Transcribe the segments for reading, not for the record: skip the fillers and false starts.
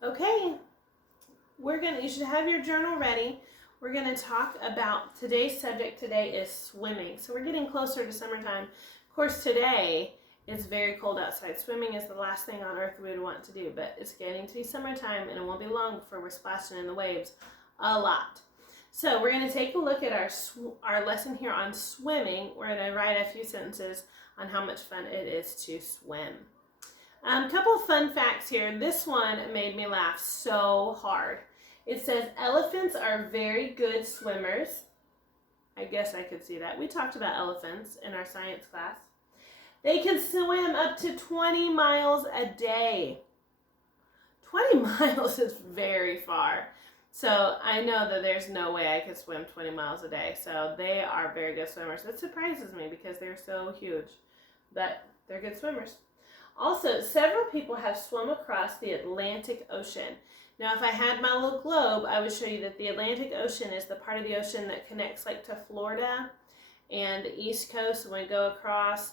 Okay, you should have your journal ready. We're gonna talk about, today's subject today is swimming. So we're getting closer to summertime. Of course, today it's very cold outside. Swimming is the last thing on earth we would want to do, but it's getting to be summertime and it won't be long before we're splashing in the waves a lot. So we're gonna take a look at our lesson here on swimming. We're gonna write a few sentences on how much fun it is to swim. Couple of fun facts here. This one made me laugh so hard. It says elephants are very good swimmers. I guess I could see that. We talked about elephants in our science class. They can swim up to 20 miles a day. 20 miles is very far. So I know that there's no way I could swim 20 miles a day. So they are very good swimmers. It surprises me because they're so huge, but they're good swimmers. Also, several people have swum across the Atlantic Ocean. Now, if I had my little globe, I would show you that the Atlantic Ocean is the part of the ocean that connects like to Florida and the East Coast when we go across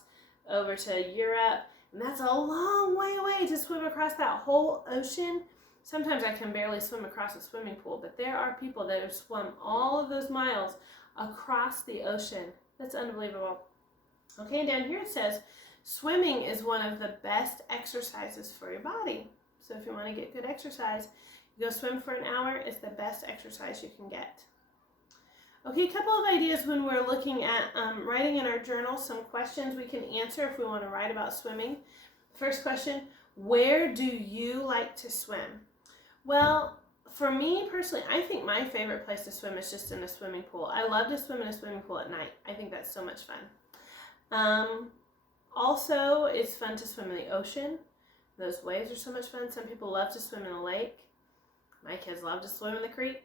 over to Europe. And that's a long way away to swim across that whole ocean. Sometimes I can barely swim across a swimming pool, but there are people that have swum all of those miles across the ocean. That's unbelievable. Okay, and down here it says, swimming is one of the best exercises for your body. So if you want to get good exercise, you go swim for an hour. It's the best exercise you can get. Okay, a couple of ideas when we're looking at writing in our journal, some questions we can answer if we want to write about swimming. First question, where do you like to swim? Well, for me personally, I think my favorite place to swim is just in a swimming pool. I love to swim in a swimming pool at night. I think that's so much fun. Also, it's fun to swim in the ocean. Those waves are so much fun. Some people love to swim in a lake. My kids love to swim in the creek.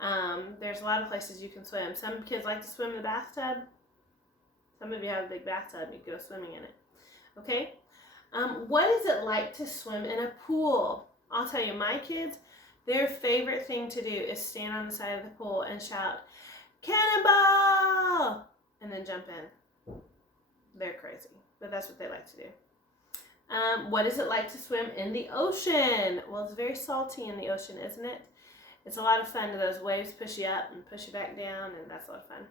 There's a lot of places you can swim. Some kids like to swim in the bathtub. Some of you have a big bathtub. You can go swimming in it. Okay? What is it like to swim in a pool? I'll tell you, my kids, their favorite thing to do is stand on the side of the pool and shout, "Cannonball!" and then jump in. They're crazy, but that's what they like to do. What is it like to swim in the ocean? Well, it's very salty in the ocean, isn't it? It's a lot of fun. Those waves push you up and push you back down, and that's a lot of fun.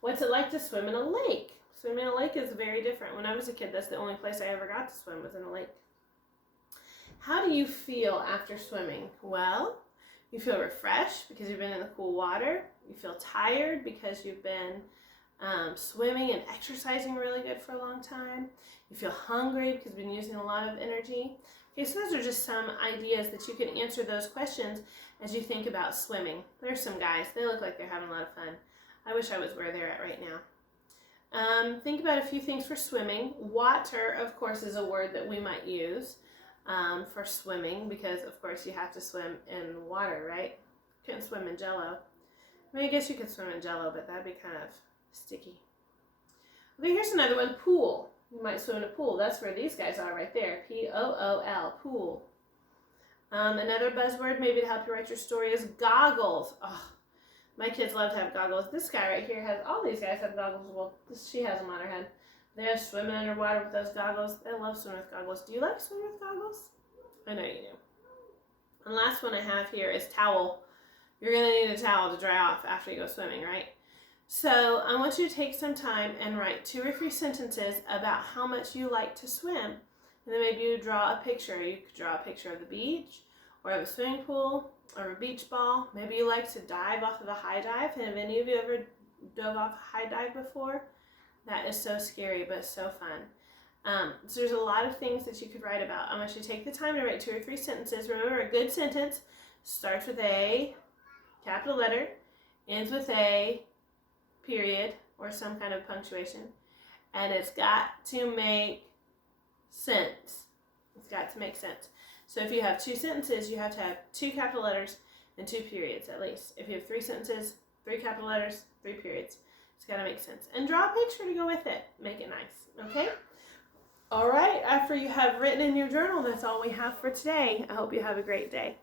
What's it like to swim in a lake? Swimming in a lake is very different. When I was a kid, that's the only place I ever got to swim was in a lake. How do you feel after swimming? Well, you feel refreshed because you've been in the cool water. You feel tired because you've been swimming and exercising really good for a long time. You feel hungry because you've been using a lot of energy. Okay, so those are just some ideas that you can answer those questions as you think about swimming. There's some guys, they look like they're having a lot of fun. I wish I was where they're at right now. Think about a few things for swimming. Water, of course, is a word that we might use for swimming because, of course, you have to swim in water, right? You can't swim in Jell-O. I mean, I guess you could swim in Jell-O, but that'd be kind of sticky. Okay, here's another one, pool. You might swim in a pool. That's where these guys are right there, P-O-O-L, pool. Another buzzword maybe to help you write your story is goggles. Oh, my kids love to have goggles. This guy right here has, all these guys have goggles. Well, she has them on her head. They have swimming underwater with those goggles. They love swimming with goggles. Do you like swimming with goggles? I know you do. And the last one I have here is towel. You're going to need a towel to dry off after you go swimming, right? So I want you to take some time and write 2 or 3 sentences about how much you like to swim. And then maybe you draw a picture. You could draw a picture of the beach or of a swimming pool or a beach ball. Maybe you like to dive off of a high dive. Have any of you ever dove off a high dive before? That is so scary, but so fun. So there's a lot of things that you could write about. I want you to take the time to write 2 or 3 sentences. Remember, a good sentence starts with a capital letter, ends with a period or some kind of punctuation, and it's got to make sense. It's got to make sense. So if you have 2 sentences, you have to have 2 capital letters and 2 periods at least. If you have 3 sentences, 3 capital letters, 3 periods. It's got to make sense. And draw a picture to go with it. Make it nice, okay? All right, after you have written in your journal, that's all we have for today. I hope you have a great day.